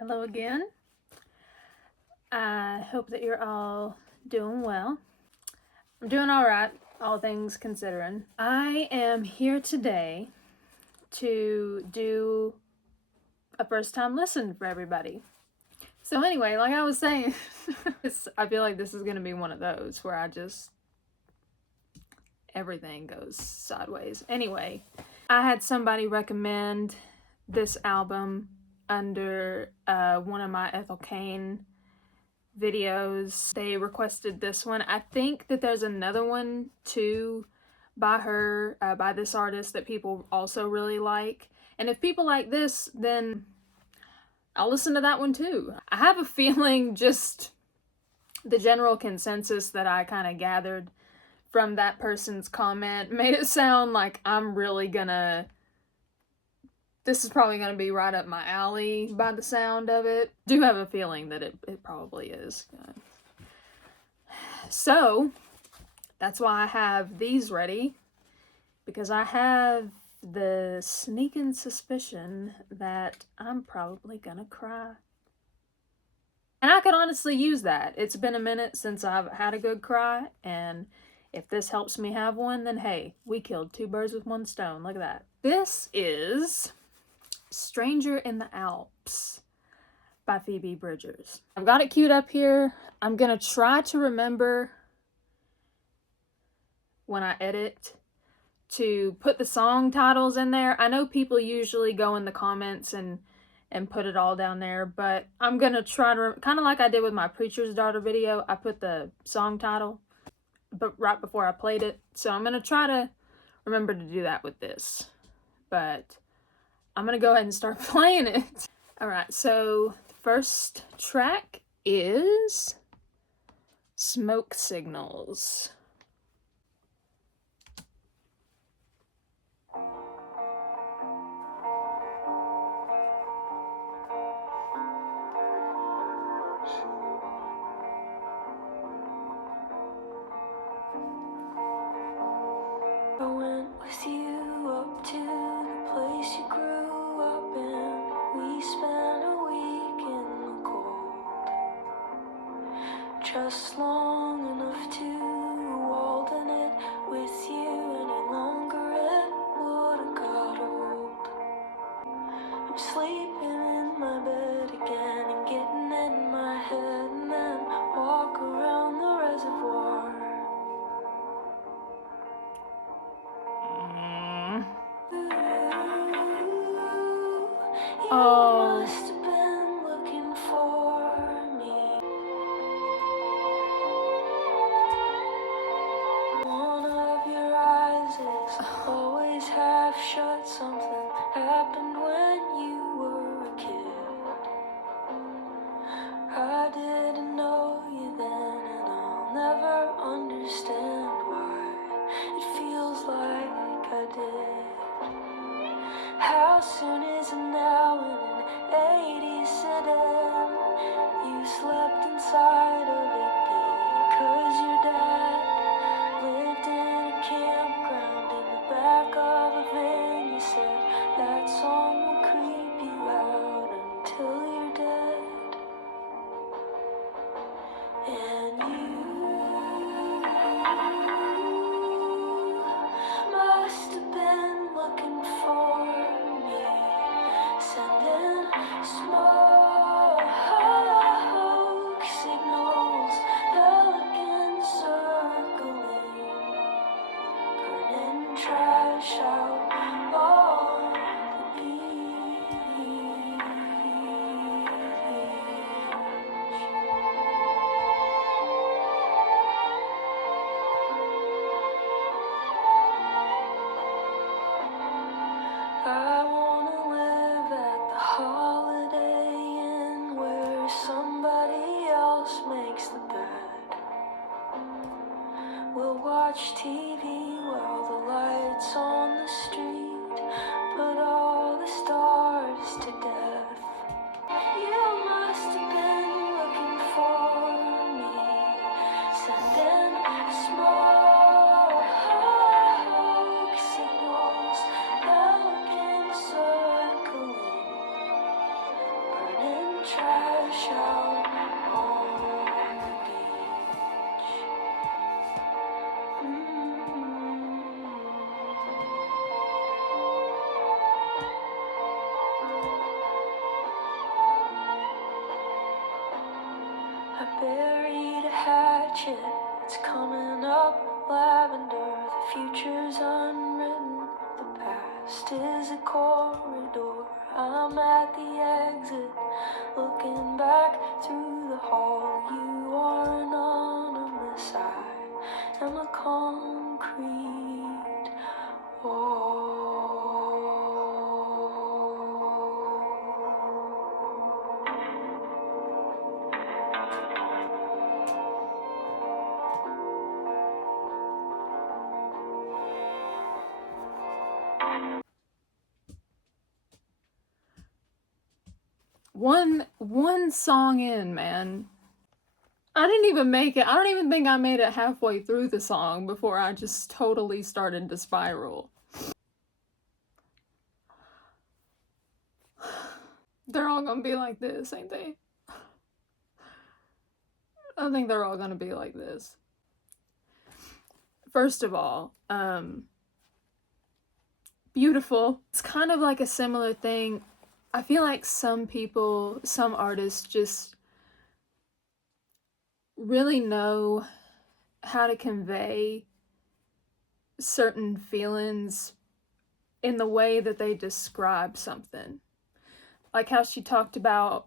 Hello again. I hope that you're all doing well. I'm doing all right, all things considering. I am here today to do a first time listen for everybody. So anyway, like I was saying, I feel like this is going to be one of those where everything goes sideways. Anyway, I had somebody recommend this album under one of my Ethel Cain videos. They requested this one. I think that there's another one too by her, by this artist, that people also really like. And if people like this, then I'll listen to that one too. I have a feeling just the general consensus that I kind of gathered from that person's comment made it sound like I'm really gonna, this is probably gonna be right up my alley by the sound of it. I do have a feeling that it probably is. So that's why I have these ready, because I have the sneaking suspicion that I'm probably gonna cry. And I could honestly use that. It's been a minute since I've had a good cry, and if this helps me have one, then hey, we killed two birds with one stone. Look at that. This is Stranger in the Alps by Phoebe Bridgers. I've got it queued up here. I'm gonna try to remember when I edit to put the song titles in there. I know people usually go in the comments and put it all down there, but I'm gonna try to, kind of like I did with my Preacher's Daughter video, I put the song title but right before I played it. So I'm gonna try to remember to do that with this, but I'm gonna go ahead and start playing it. All right, so the first track is Smoke Signals. I went with you up to the place you grew up in. We spent a week in the cold, just long enough to walden it with you. Any longer it would've got old. I'm sleeping in my bed again and getting in my head, and then walk around the reservoir. Oh. Must have been looking for me. One of your eyes is always half shut. Something happened when you were a kid. I didn't know you then, and I'll never understand why it feels like I did. How soon is it now? In an trash out on the beach. I buried a hatchet, it's coming up lavender. The future's unwritten, the past is a corridor. I'm at the exit, looking back through the hall. You are anonymous, I am a concrete wall. One song in, man. I didn't even make it. I don't even think I made it halfway through the song before I just totally started to spiral. They're all gonna be like this, ain't they? I think they're all gonna be like this. First of all, beautiful. It's kind of like a similar thing. I feel like some people, some artists just really know how to convey certain feelings in the way that they describe something. Like how she talked about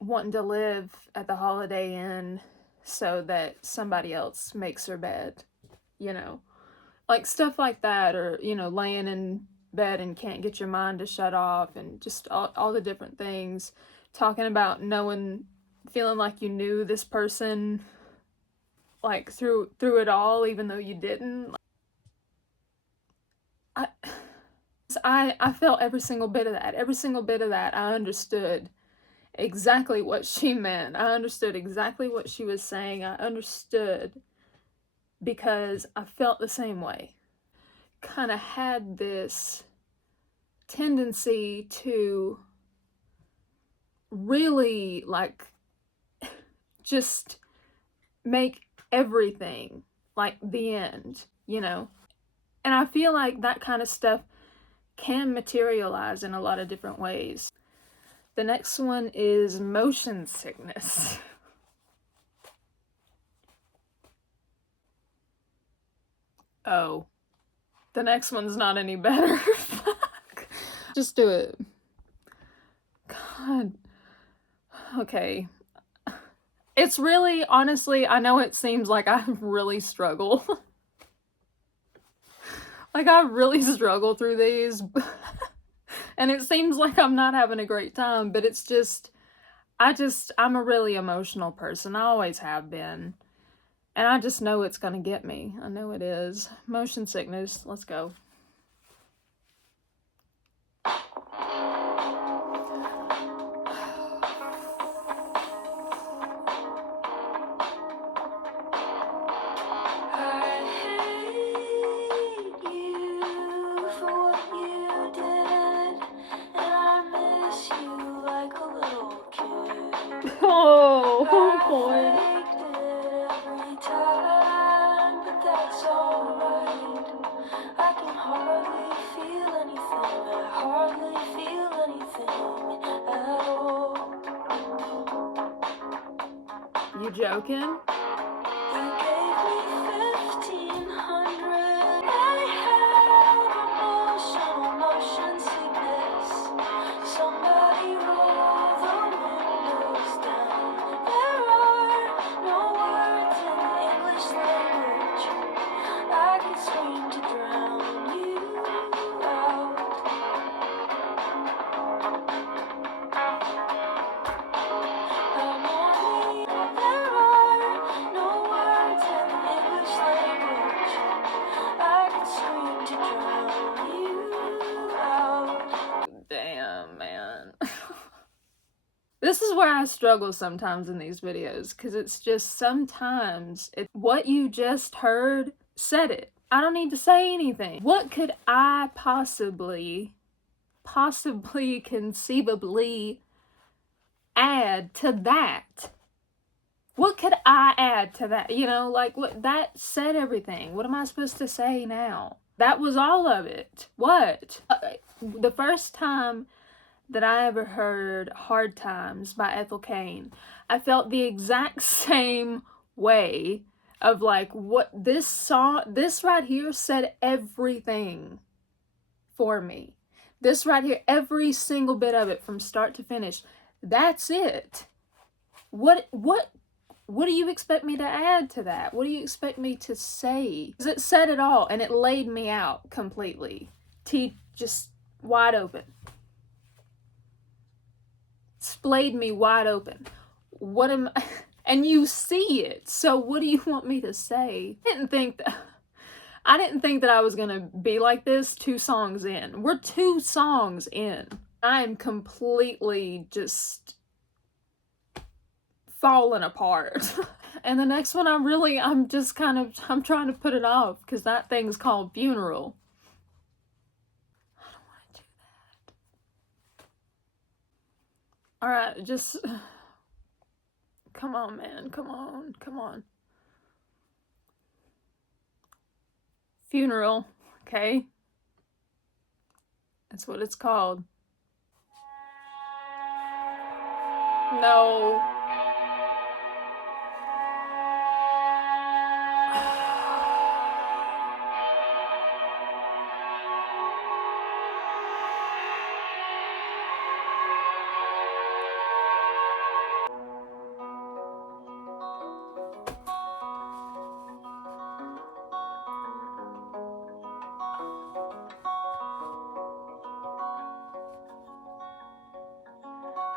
wanting to live at the Holiday Inn so that somebody else makes her bed, you know? Like stuff like that, or, you know, laying in bed and can't get your mind to shut off, and just all the different things. Talking about feeling like you knew this person, like through it all, even though you didn't. I felt every single bit of that. Every single bit of that, I understood exactly what she meant. I understood exactly what she was saying. I understood because I felt the same way. Kind of had this tendency to really, like, just make everything like the end, you know? And I feel like that kind of stuff can materialize in a lot of different ways. The next one is motion sickness. Oh, the next one's not any better. Fuck. Just do it. God. Okay. It's really, honestly, I know it seems like I really struggle. Like, I really struggle through these. And it seems like I'm not having a great time, but it's just, I'm a really emotional person. I always have been. And I just know it's gonna get me. I know it is. Motion sickness. Let's go. Oh, boy. You joking? Damn, man. This is where I struggle sometimes in these videos, because it's just sometimes what you just heard said it. I don't need to say anything. What could I possibly, conceivably add to that? What could I add to that? You know, like, what, that said everything. What am I supposed to say now? That was all of it. What? The first time that I ever heard Hard Times by Ethel Cain, I felt the exact same way of like, what this song, this right here said everything for me. This right here, every single bit of it from start to finish, that's it. What do you expect me to add to that? What do you expect me to say? Because it said it all, and it laid me out completely. Just wide open. Splayed me wide open. What am I? And you see it, so what do you want me to say? I didn't think that I was gonna be like this 2 songs in. We're 2 songs in. I'm completely just falling apart. And the next one I'm trying to put it off because that thing's called Funeral. I don't want to do that. Alright, just come on, man. Come on. Funeral, okay? That's what it's called. No.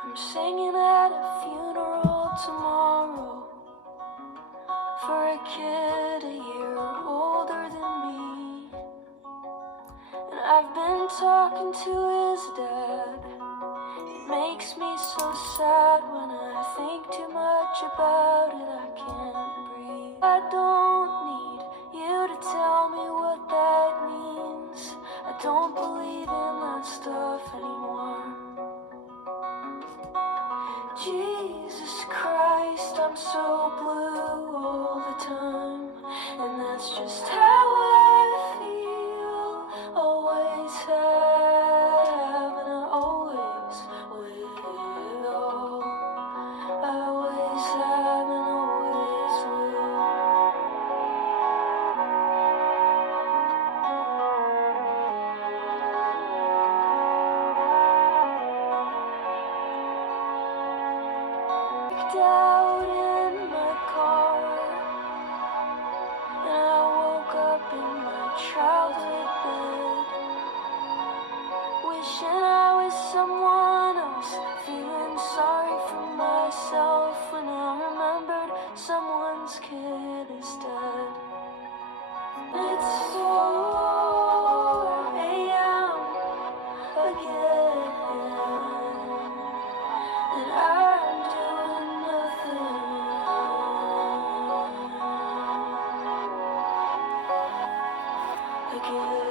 I'm singing at a funeral tomorrow for a kid a year older than me. And I've been talking to his dad. It makes me so sad when I think too much about it. I can't breathe. I don't need you to tell me what that means. I don't believe in that stuff anymore. Jesus Christ, I'm so blue all the time, and that's just how I feel. Always have, and I always will. I always have and always out in my car, and I woke up in my childhood bed, wishing I was someone else, feeling sorry for myself when I remembered someone's kid is dead. It's 4 a.m. again, and I'm doing nothing again.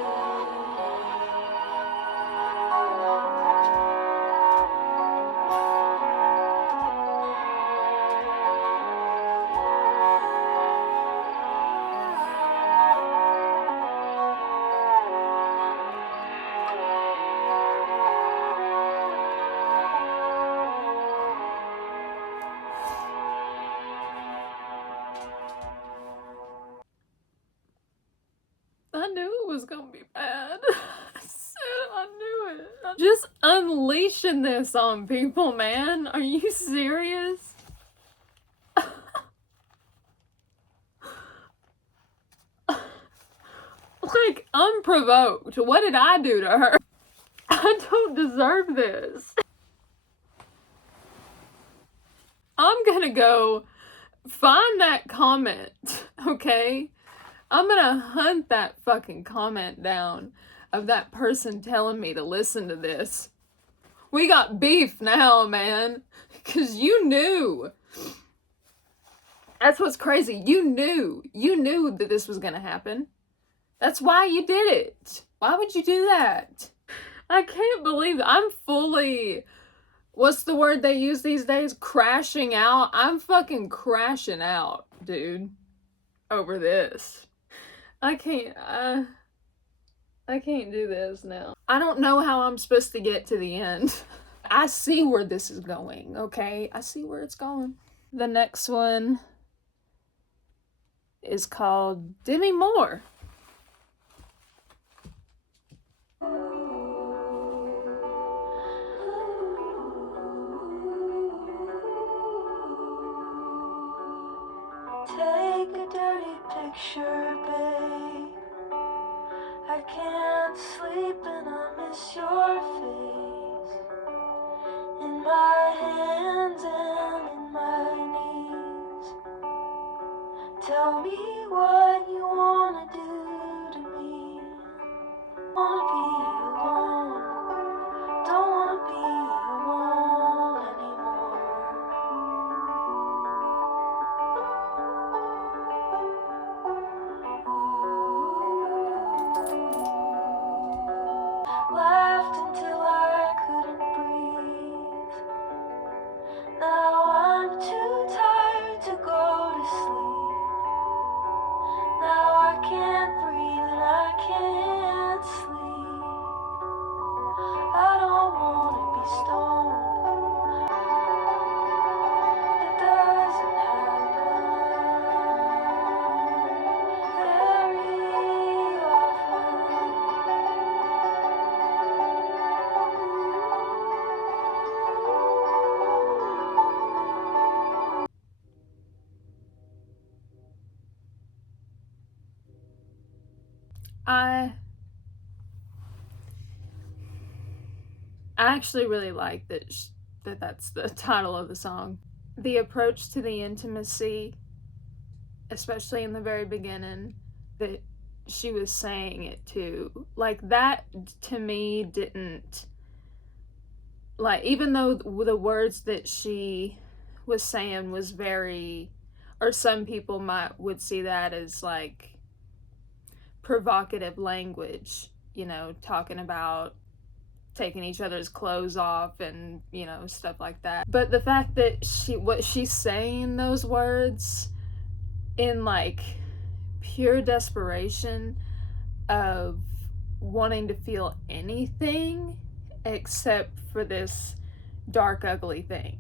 I knew it was gonna be bad. I knew it. Just unleashing this on people, man. Are you serious? Like, unprovoked. What did I do to her? I don't deserve this. I'm gonna go find that comment, okay? I'm gonna hunt that fucking comment down of that person telling me to listen to this. We got beef now, man. Because you knew. That's what's crazy. You knew. You knew that this was gonna happen. That's why you did it. Why would you do that? I can't believe I'm fully what's the word they use these days? Crashing out. I'm fucking crashing out, dude, over this. I can't do this now. I don't know how I'm supposed to get to the end. I see where this is going, okay? I see where it's going. The next one is called Demi Moore. Take a dirty picture, babe. I can't sleep and I miss your face in my hands and in my knees. Tell me what you wanna do to me. Wanna be alone, don't wanna be alone anymore. Laughed until I couldn't breathe. Now I'm too tired to go to sleep. Now I can't breathe and I can't sleep. I don't wanna be stoned. It doesn't happen very often. I actually really like that that's the title of the song. The approach to the intimacy, especially in the very beginning, that she was saying it to, like, that to me didn't, like, even though the words that she was saying was very, or some people would see that as like provocative language, you know, talking about taking each other's clothes off and, you know, stuff like that. But the fact that what she's saying those words in like pure desperation of wanting to feel anything except for this dark, ugly thing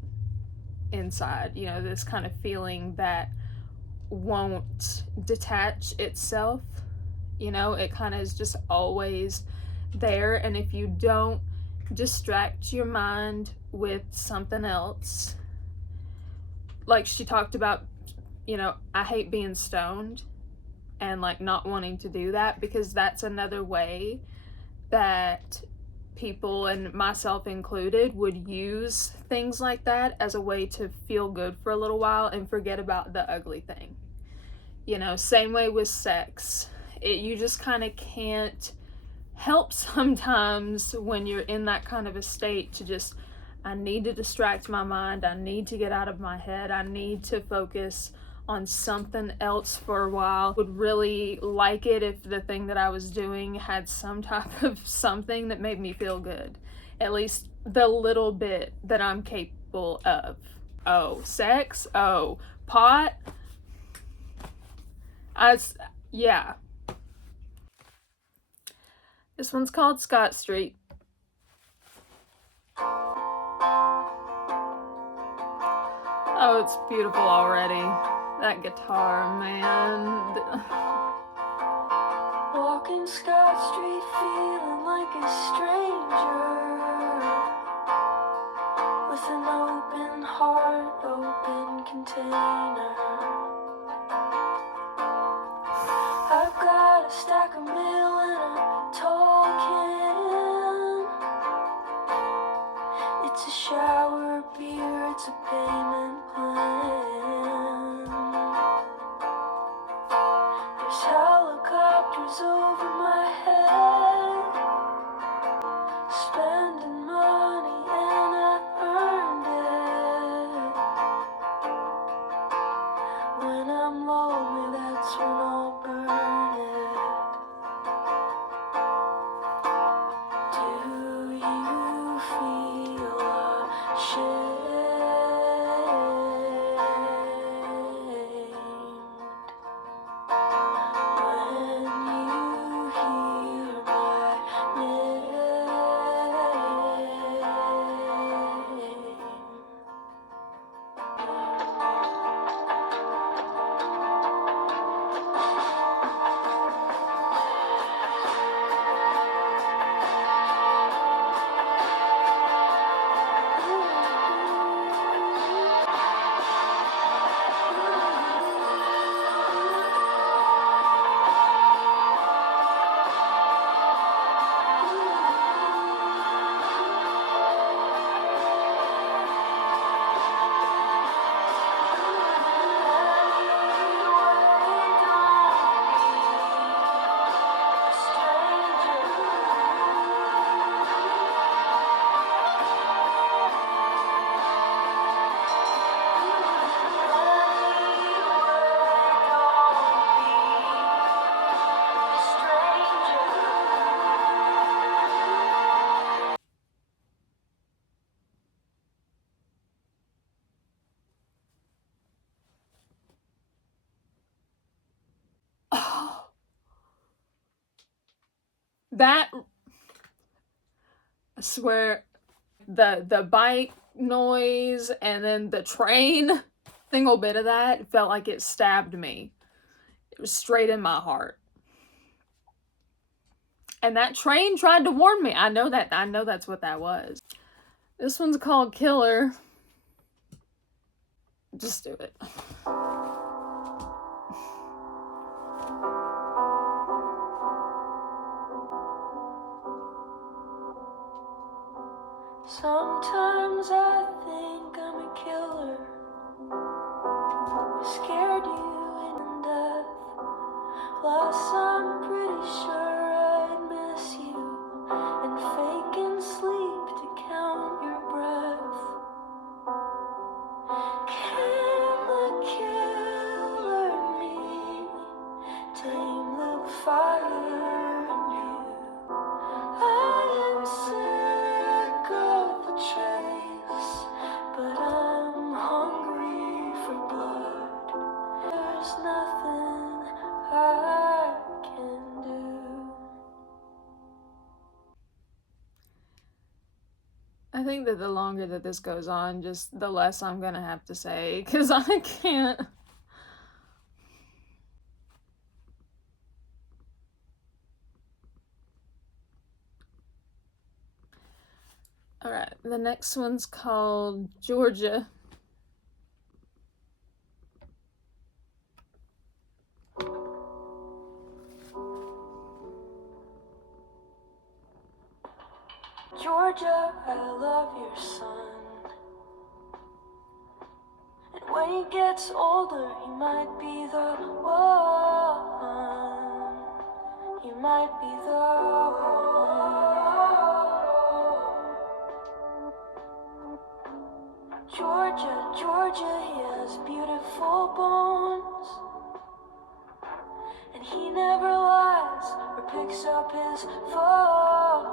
inside, you know, this kind of feeling that won't detach itself, you know, it kind of is just always there. And if you don't distract your mind with something else, like she talked about, you know, I hate being stoned and like not wanting to do that, because that's another way that people, and myself included, would use things like that as a way to feel good for a little while and forget about the ugly thing. You know, same way with sex. You just kind of can't help sometimes when you're in that kind of a state to just, I need to distract my mind, I need to get out of my head, I need to focus on something else for a while. Would really like it if the thing that I was doing had some type of something that made me feel good, at least the little bit that I'm capable of. Oh, sex? Oh, pot? Yeah. This one's called Scott Street. Oh, it's beautiful already. That guitar, man. Walking Scott Street feeling like a stranger, with an open heart, open container. I've got a stack of mail and a tall can. It's a shower beer, it's a payment plan. There's helicopters over my head, spending money and I earned it. When I'm lonely, that's when I'll burn it. Do you feel a That, I swear, the bike noise and then the train, single bit of that felt like it stabbed me. It was straight in my heart. And that train tried to warn me. I know that's what that was. This one's called Killer. Just do it. Sometimes I think I'm a killer. I scared you into death. Plus I'm pretty sure I'd miss you and fake and sleep to count your breath. Can the killer me tame the fire in you? I am sick of the chase, but I'm hungry for blood. There's nothing I can do. I think that the longer that this goes on, just the less I'm gonna have to say, because I can't. Alright, the next one's called Georgia. Georgia, I love your son. And when he gets older, he might be the one. He might be the one. Georgia, Georgia, he has beautiful bones. And he never lies or picks up his phone.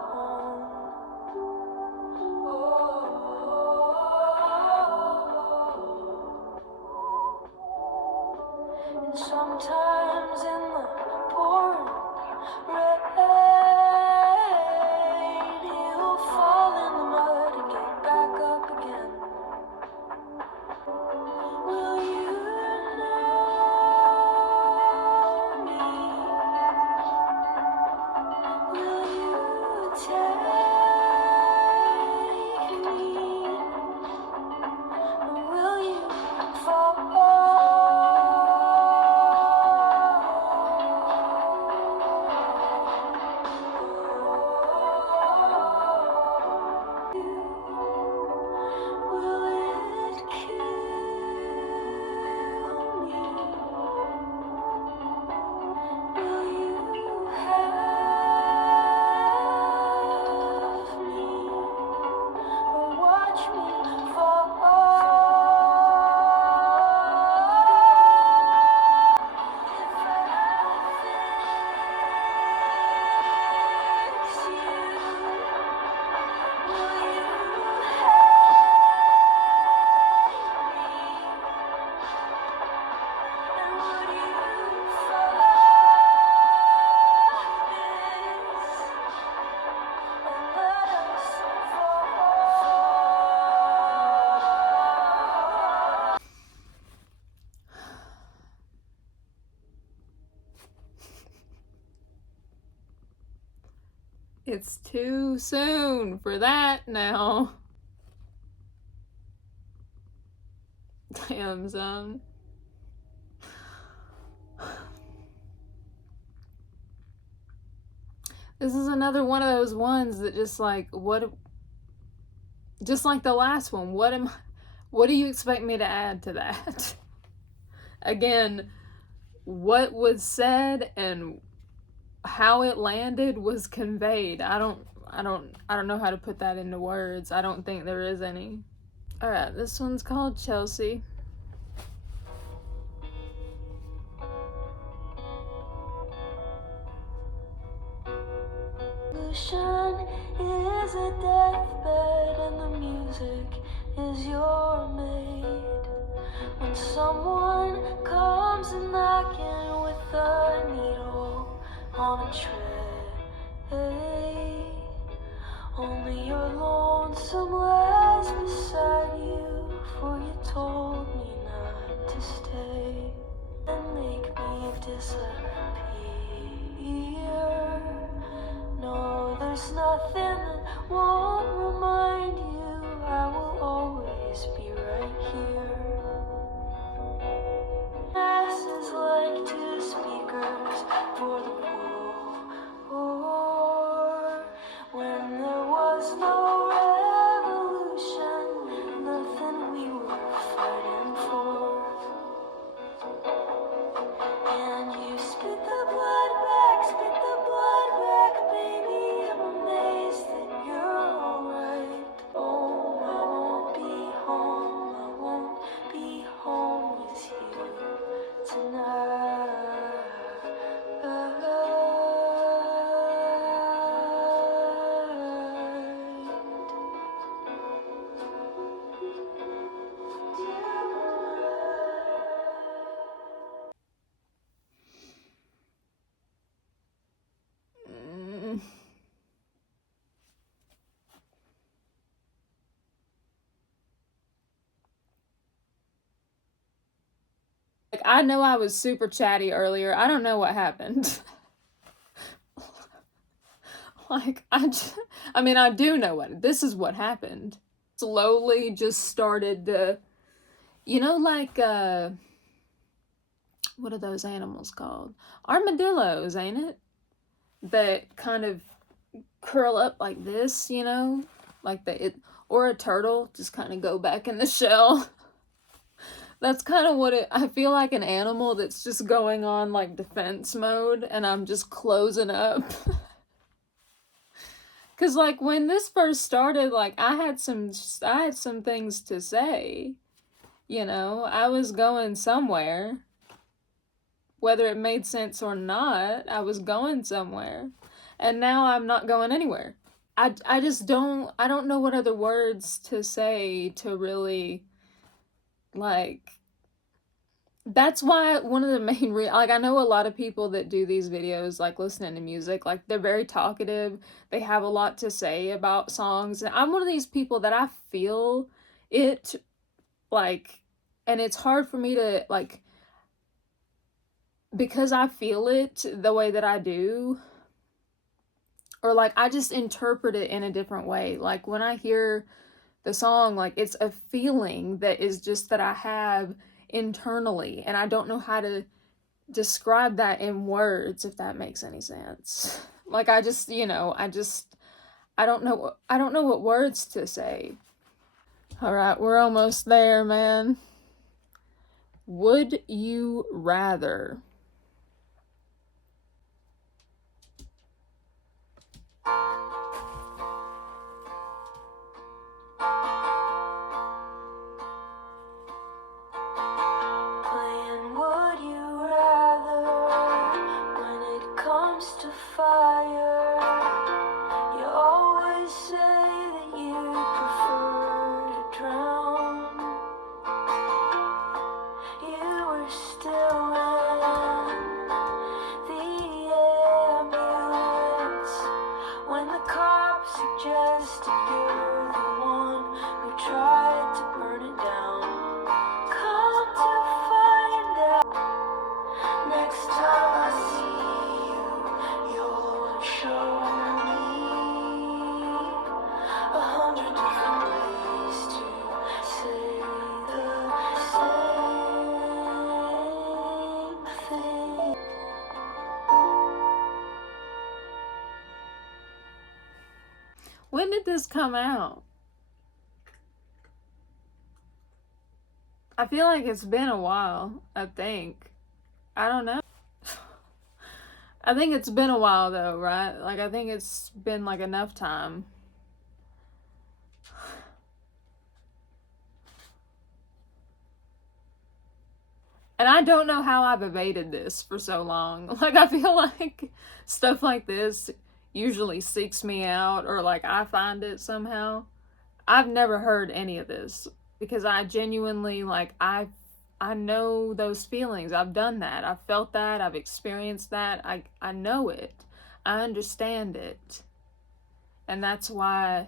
And sometimes in the pouring rain, he'll fall in the mud and get back up again. Will you know me? Will you take me? Or will you fall? Will it kill me? Will you have me? Or watch me fall? If I fix you, will you and would you and let us fall? It's too soon for that now. Damn, son. This is another one of those ones that just like, just like the last one, what do you expect me to add to that? Again, what was said and how it landed was conveyed. I don't know how to put that into words. I don't think there is any. Alright, this one's called Chelsea. Solution is a deathbed and the music is your maid. When someone comes knocking with a needle on a Only your lonesome lies beside you, for you told me not to stay and make me disappear. No, there's nothing that won't remind you I will always be right here. Masses like two speakers for the poor. When there was no revolution, nothing we were fighting for. And you spit the blood back, baby. I'm amazed that you're alright. Oh, I won't be home, I won't be home with you tonight. Like, I know I was super chatty earlier. I don't know what happened. Like, I mean, I do know this is what happened. Slowly just started to, like, what are those animals called? Armadillos, ain't it? That kind of curl up like this, like or a turtle, just kind of go back in the shell. That's kind of what I feel like, an animal that's just going on like defense mode, and I'm just closing up. Cause like when this first started, like I had some things to say, I was going somewhere. Whether it made sense or not, I was going somewhere. And now I'm not going anywhere. I just I don't know what other words to say to really, like, that's why one of the main like, I know a lot of people that do these videos, like listening to music, like they're very talkative, they have a lot to say about songs, and I'm one of these people that I feel it, like, and it's hard for me to, like, because I feel it the way that I do, or like I just interpret it in a different way. Like when I hear the song, like it's a feeling that is just that I have internally, and I don't know how to describe that in words, if that makes any sense. Like I just, I don't know what words to say. All right, we're almost there, man. Would you rather? Playing would you rather when it comes to fire? You always say that you prefer to drown. You were still in the ambulance when the cops suggested you're the one who tried to burn it down. Come to find out, next time I see you, you'll show me 100 different ways to say the same thing. When did this come out? I feel like it's been a while, I think. I don't know. I think it's been a while though, right? Like I think it's been like enough time. And I don't know how I've evaded this for so long. Like I feel like stuff like this usually seeks me out, or like I find it somehow. I've never heard any of this because I genuinely, like, I know those feelings. I've done that. I've felt that. I've experienced that. I know it. I understand it. And that's why,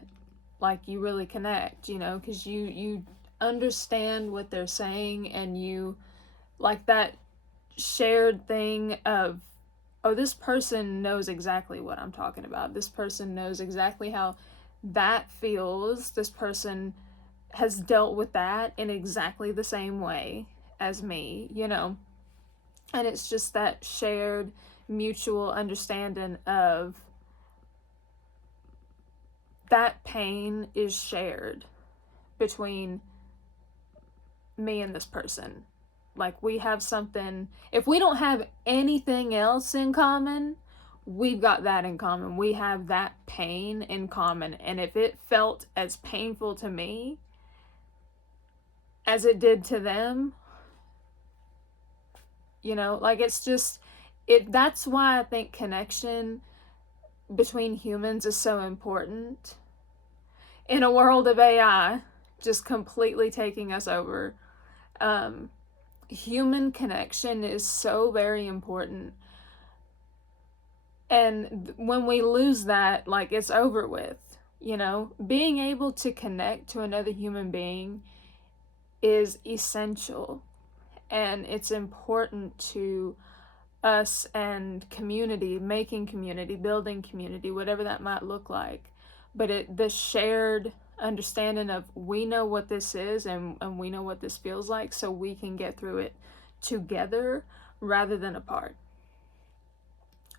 like, you really connect, you know, because you understand what they're saying, and you, like, that shared thing of, oh, this person knows exactly what I'm talking about. This person knows exactly how that feels. This person has dealt with that in exactly the same way as me, you know. And it's just that shared mutual understanding of that pain is shared between me and this person. Like, we have something, if we don't have anything else in common, we've got that in common. We have that pain in common. And if it felt as painful to me as it did to them, you know, like, it's just, that's why I think connection between humans is so important. In a world of AI just completely taking us over, human connection is so very important. And when we lose that, like, it's over with, you know. Being able to connect to another human being is essential, and it's important to us and community, making community, building community, whatever that might look like. But the shared understanding of, we know what this is, and we know what this feels like, so we can get through it together rather than apart.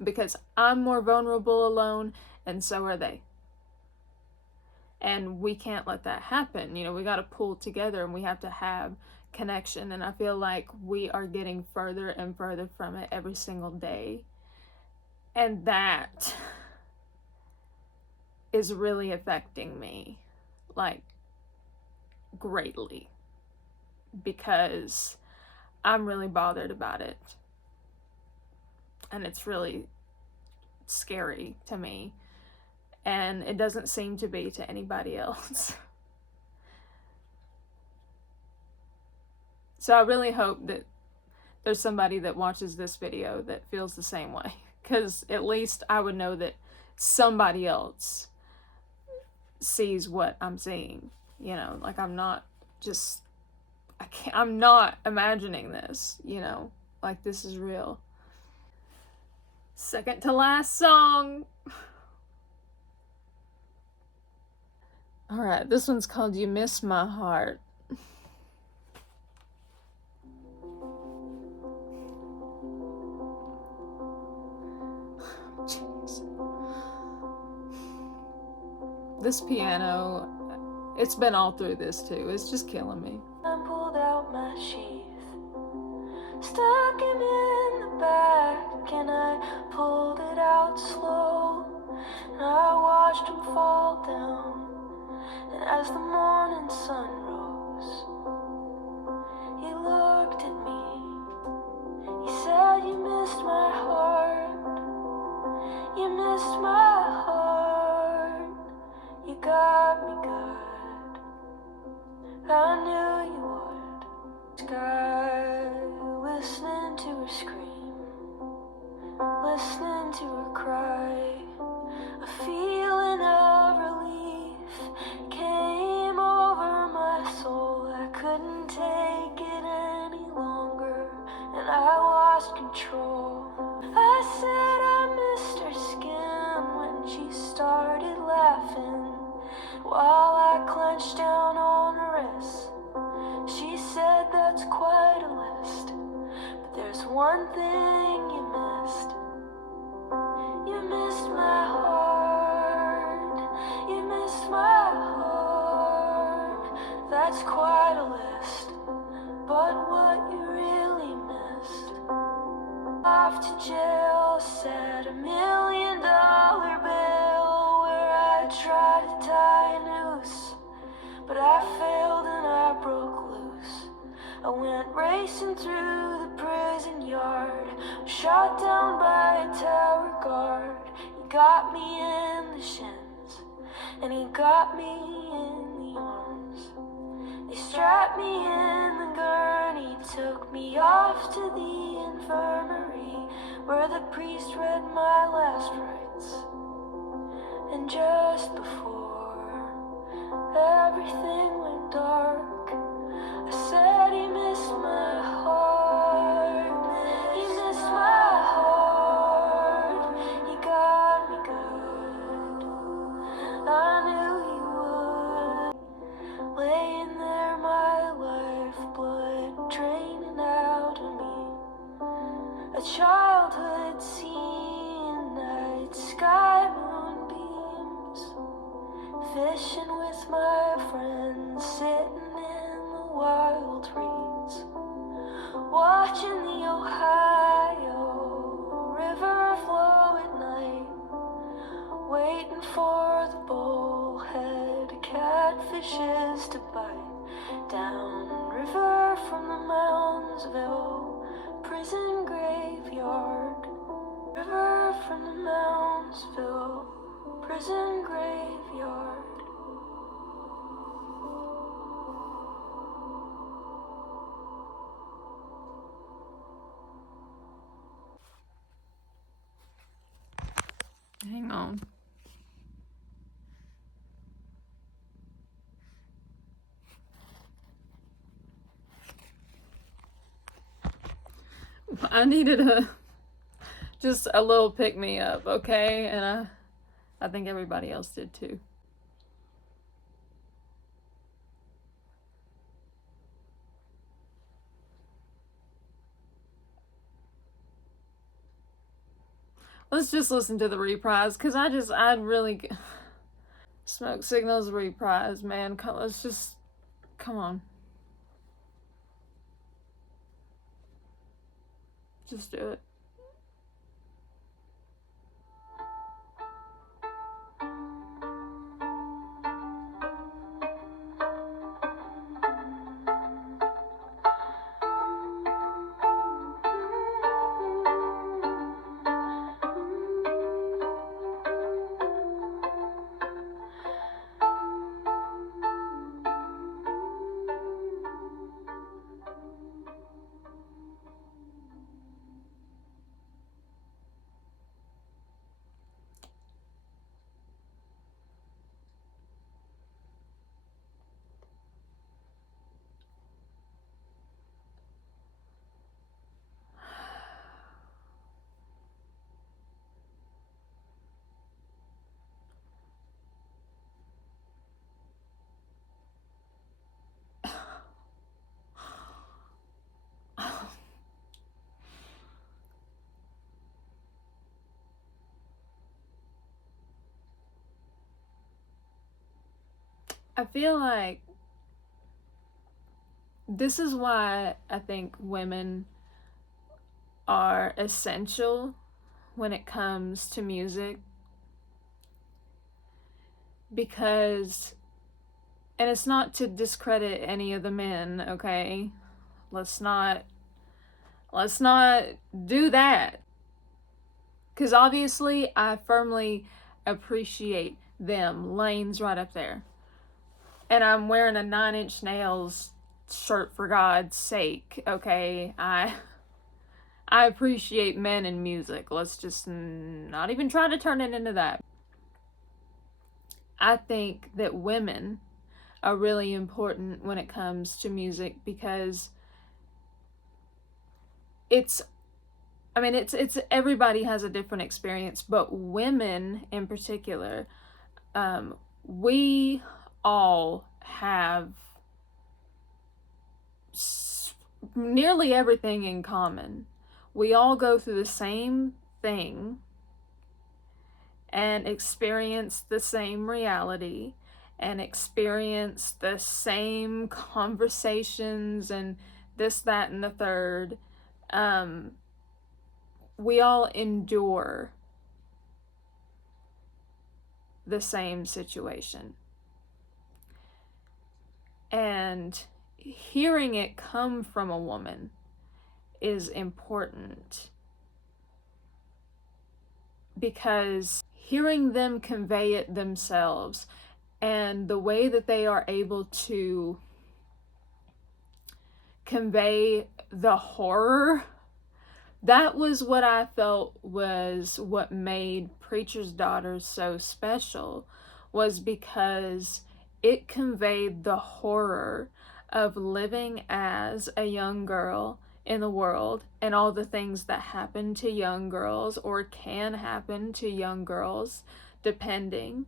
Because I'm more vulnerable alone, and so are they. And we can't let that happen. You know, we got to pull together, and we have to have connection. And I feel like we are getting further and further from it every single day. And that is really affecting me, like, greatly, because I'm really bothered about it. And it's really scary to me. And it doesn't seem to be to anybody else. So I really hope that there's somebody that watches this video that feels the same way, because at least I would know that somebody else sees what I'm seeing, you know. Like, I'm not imagining this, you know. Like, this is real. Second to last song. All right, this one's called You Miss My Heart. Jeez. This piano, it's been all through this too. It's just killing me. I pulled out my sheath, stuck him in the back, and I pulled it out slow, and I watched him fall down. And as the morning sun rose, he looked at me. He said, "You missed my heart. You missed my heart. You got me good. I knew you would." Sky, listening to her scream, listening to her cry. A feeling of relief came over my soul. I couldn't take it any longer, and I lost control. I said I missed her skin when she started laughing, while I clenched down on her wrist. She said, "That's quite a list, but there's one thing you missed. You missed my heart. You missed my heart. That's quite a list, but what you really missed." Off to jail, said $1 million bill, where I tried to tie a noose, but I failed and I broke loose. I went racing through the prison yard, shot down by a tower guard. He got me in the shins, and he got me in the arms. They strapped me in the gurney took me off to the infirmary where the priest read my last rites. And just before everything went dark, I said he missed my heart. He missed my heart. He got me good. I knew he would. Laying there, my lifeblood draining out of me. A childhood scene, night sky moonbeams. Fishing with my friends, sitting in the wild reeds. Watching the Ohio River flow at night. Waiting for the bullhead catfishes to bite. Downriver from the Moundsville prison graveyard. River from the Moundsville prison graveyard. Hang on. I needed just a little pick me up, okay? And I think everybody else did too. Let's just listen to the reprise, because I'd really Smoke Signals reprise, man. Let's just, come on. Just do it. I feel like this is why I think women are essential when it comes to music, because, and it's not to discredit any of the men, okay? Let's not do that, because obviously I firmly appreciate them. Lane's right up there, and I'm wearing a 9 Inch Nails shirt, for God's sake, okay? I appreciate men in music. Let's just not even try to turn it into that. I think that women are really important when it comes to music, because it's everybody has a different experience, but women in particular, we all have nearly everything in common. We all go through the same thing and experience the same reality and experience the same conversations and this, that, and the third. We all endure the same situation. And hearing it come from a woman is important, because hearing them convey it themselves and the way that they are able to convey the horror, that was what I felt was what made Preacher's Daughter so special, was because it conveyed the horror of living as a young girl in the world and all the things that happen to young girls or can happen to young girls, depending.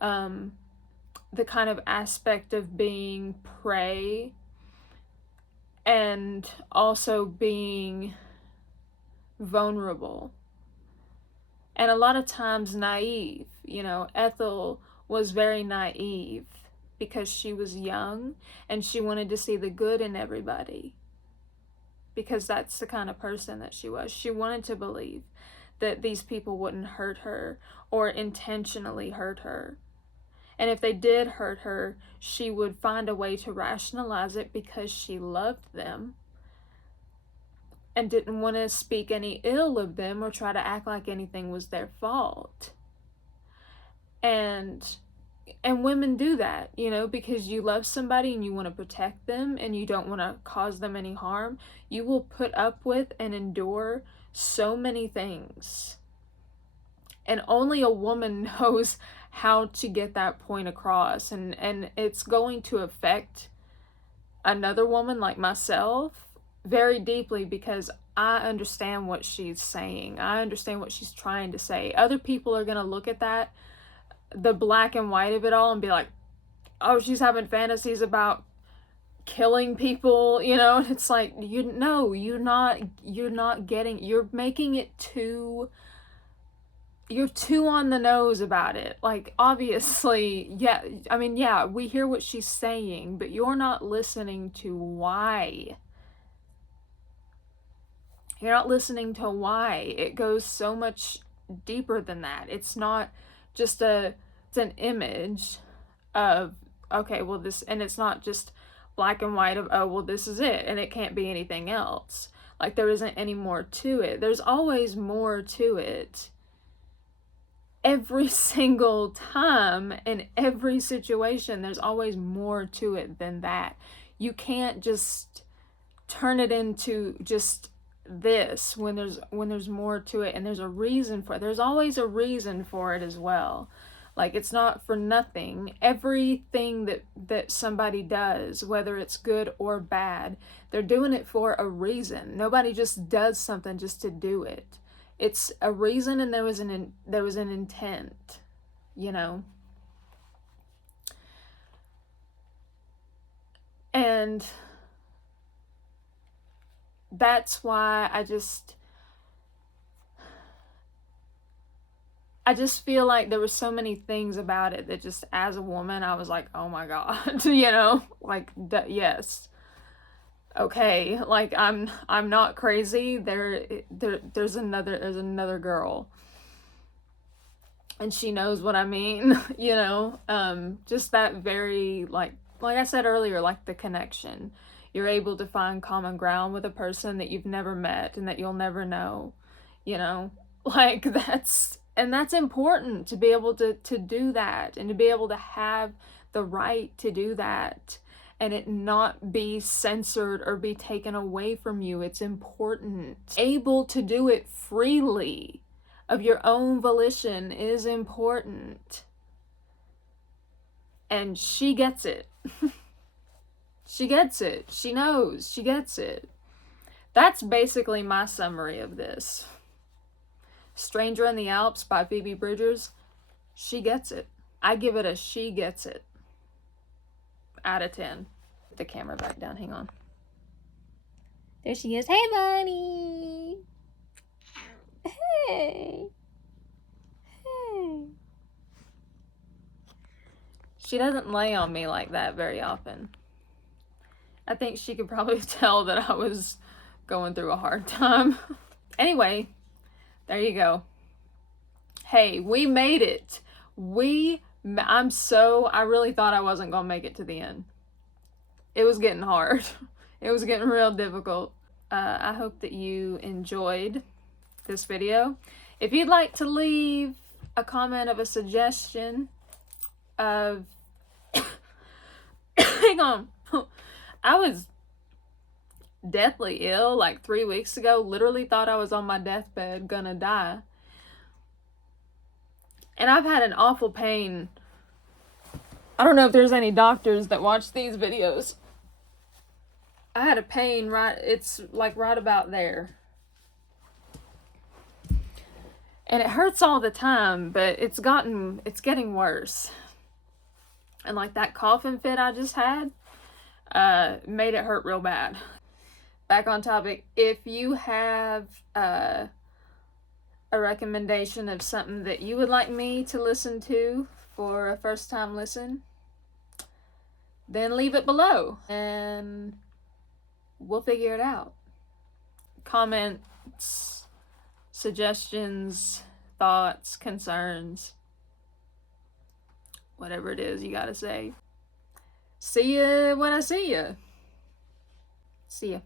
The kind of aspect of being prey and also being vulnerable. And a lot of times naive. You know, Ethel was very naive because she was young and she wanted to see the good in everybody, because that's the kind of person that she was. She wanted to believe that these people wouldn't hurt her or intentionally hurt her. And if they did hurt her, she would find a way to rationalize it because she loved them and didn't want to speak any ill of them or try to act like anything was their fault. And women do that, you know, because you love somebody and you want to protect them and you don't want to cause them any harm. You will put up with and endure so many things. And only a woman knows how to get that point across. And it's going to affect another woman like myself very deeply, because I understand what she's saying. I understand what she's trying to say. Other people are going to look at that, the black and white of it all, and be like, oh, she's having fantasies about killing people, you know. And it's like, you're making it too, you're too on the nose about it. Like, obviously, yeah, I mean, yeah, we hear what she's saying, but you're not listening to why. You're not listening to why. It goes so much deeper than that. It's not just it's an image of, okay, well, this, and it's not just black and white of, oh, well, this is it, and it can't be anything else. Like, there isn't any more to it. There's always more to it. Every single time, in every situation, there's always more to it than that. You can't just turn it into just this when there's more to it, and there's a reason for it. There's always a reason for it as well. Like, it's not for nothing. Everything that somebody does, whether it's good or bad, they're doing it for a reason. Nobody just does something just to do it. It's a reason, and there was an intent, you know. And that's why I just feel like there were so many things about it that just, as a woman, I was like, oh my God, you know, like, yes, okay, like, I'm not crazy. There's another girl, and she knows what I mean, you know. Just that very, like I said earlier, like the connection. You're able to find common ground with a person that you've never met and that you'll never know, you know, like that's important to be able to do that, and to be able to have the right to do that and it not be censored or be taken away from you. It's important. Able to do it freely of your own volition is important. And she gets it. She gets it. She knows. She gets it. That's basically my summary of this. Stranger in the Alps by Phoebe Bridgers. She gets it. I give it a she gets it out of 10. Put the camera back down. Hang on. There she is. Hey, Bonnie. Hey. Hey. She doesn't lay on me like that very often. I think she could probably tell that I was going through a hard time. Anyway, there you go. Hey, we made it. I really thought I wasn't going to make it to the end. It was getting hard. It was getting real difficult. I hope that you enjoyed this video. If you'd like to leave a comment of a suggestion of... Hang on. deathly ill like 3 weeks ago. Literally thought I was on my deathbed, gonna die. And I've had an awful pain. I don't know if there's any doctors that watch these videos. I had a pain it's like right about there. And it hurts all the time, but it's getting worse. And like that coughing fit I just had, made it hurt real bad. Back on topic, if you have a recommendation of something that you would like me to listen to for a first time listen, then leave it below and we'll figure it out. Comments, suggestions, thoughts, concerns, whatever it is you gotta say. See ya when I see ya. See ya.